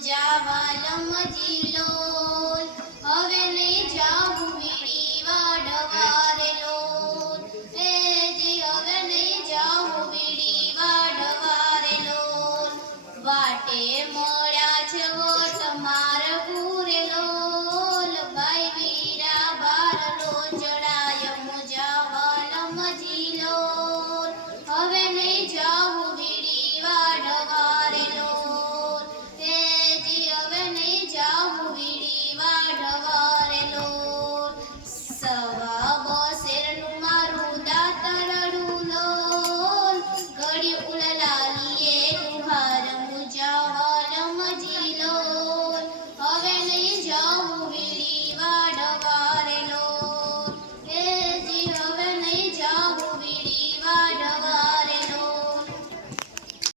જાવા લમજી લોલ હવે નહીં જાવું વીડી વાડવારે લોલ એ જી હવે નહીં જાવું વીડી વાડવારે લોલ વાટે મળ્યા છે વોટ માર પૂરે લોલ ભાઈ વીરા બારલો ચડાય જાવા લમજી લોલ હવે નહીં જાવું વીડી વાડવારે લોલ એ જી હવે નહીં જાવું વીડી વાડવારે લોલ સવા